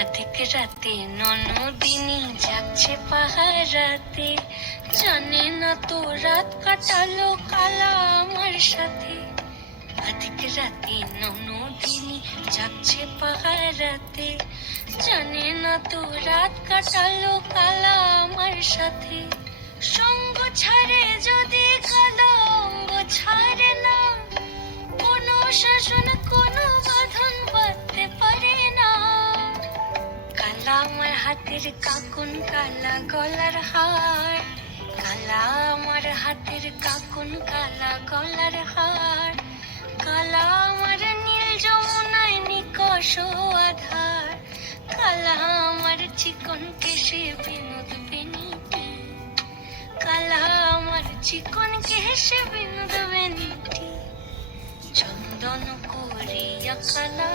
অধিক রাতে ননদিনী যাচ্ছে পাহারাতে, জানে না তো রাত কাটালো কালা আমার সাথে। অধিক রাতে ননদিনী যাচ্ছে পাহারাতে, জানে না তো রাত কাটালো কালা আমার সাথে। সঙ্গ ছাড়ে যদি কালা অঙ্গ ছাড়ে না, কোনো শাসন কোনো বাঁধন বাঁধতে পারে না। কালা আমার হাতের কাকুন কালা গলার হার, কালা আমার হাতের কাকুন কালা গলার হার, কালা আমার নীল যমুনায় নিকষ আধার, কালা আমার চিকন কেশে বিনোদ বেনিটি, কালা আমার চিকন কেশে বিনোদ বেনিটি। চন্দন করিয়া কালা